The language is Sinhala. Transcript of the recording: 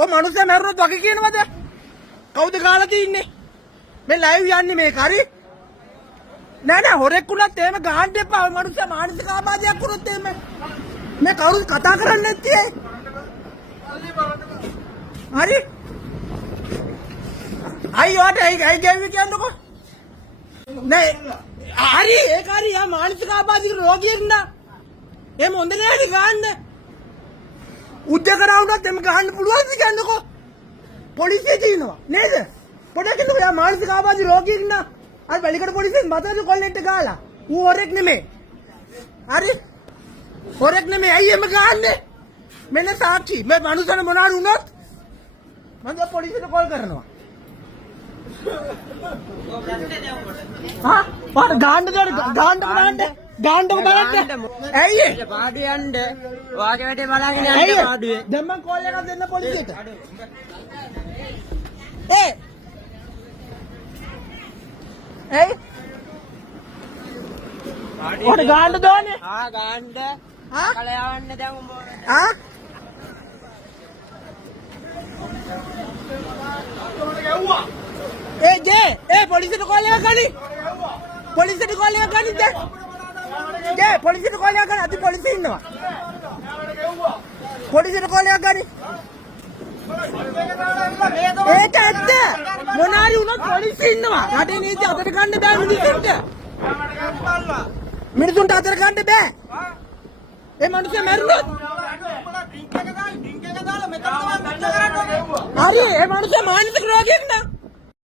ඔය මනුස්සයා මැරුණොත් වගේ කියනවද? කවුද කාලා තින්නේ? මේ ලයිව් යන්නේ මේක හරි? නෑ හොරෙක් වුණත් එහෙම ගහන්න එපා. ඔය මනුස්සයා මානසික ආබාධයක් වුණොත් එහෙම මේ කවුරුත් කතා කරන්නේ නැති ඇයි? හරි? අයියට ඇයි ගෙවි කියන්නකෝ? නෑ හරි ඒක හරි යා මානසික ආබාධික රෝගියෙක් නා. එහෙම හොඳ නෑ ගන්න. උද්ද කරවුනත් එම ගහන්න පුළුවන්ද කියන්නකෝ? පොලිසිය කියනවා නේද? පොඩක් කියන්නකෝ යා මානසික ආබාධික රෝගියෙක් නා. අර වැලිකඩ පොලිසියෙන් මතද කොල්ලෙන්ට ගාලා. ඌ හොරෙක් නෙමෙයි. හරි? හොරෙක් නෙමෙයි. ඇයි එම ගහන්නේ? මෙන්න සාක්ෂි. මේ මනුස්සයන මොනාර වුණොත් මම පොලිසියට කෝල් කරනවා. පාට ගාන්න බලන්න. ඇයි පාඩු යන්න වාගේ වැඩේ බලාගෙන යන්න පාඩුවේ. දැන් මම කෝල් එකක් දෙන්න පොලිසියට. ඇයි ඔයාට ගාන්න දාන්නේ? ගාන්න. කල යවන්න දැන් උඹ. පොලිසියට කෝල් එකක් ගනි. පොලිසියට කෝල් එකක් ගනි දැන්. පොලිසියට කෝල් එකක් ගන්න. අද පොලිසිය ඉන්නවා. පොලිසියට කෝල් එකක් ගනි. ඒක ඇත්ත. මොනාරි වුණත් පොලිසිය ඉන්නවා. රටේ නීති අතට ගන්න බෑ මිනිස්සුන්ට. මිනිස්සුන්ට අතට ගන්න බෑ. ඒ මිනිස්සු මැරුණොත් හරි ඒ මිනිස්සු මානසික රෝගියෙක් නා.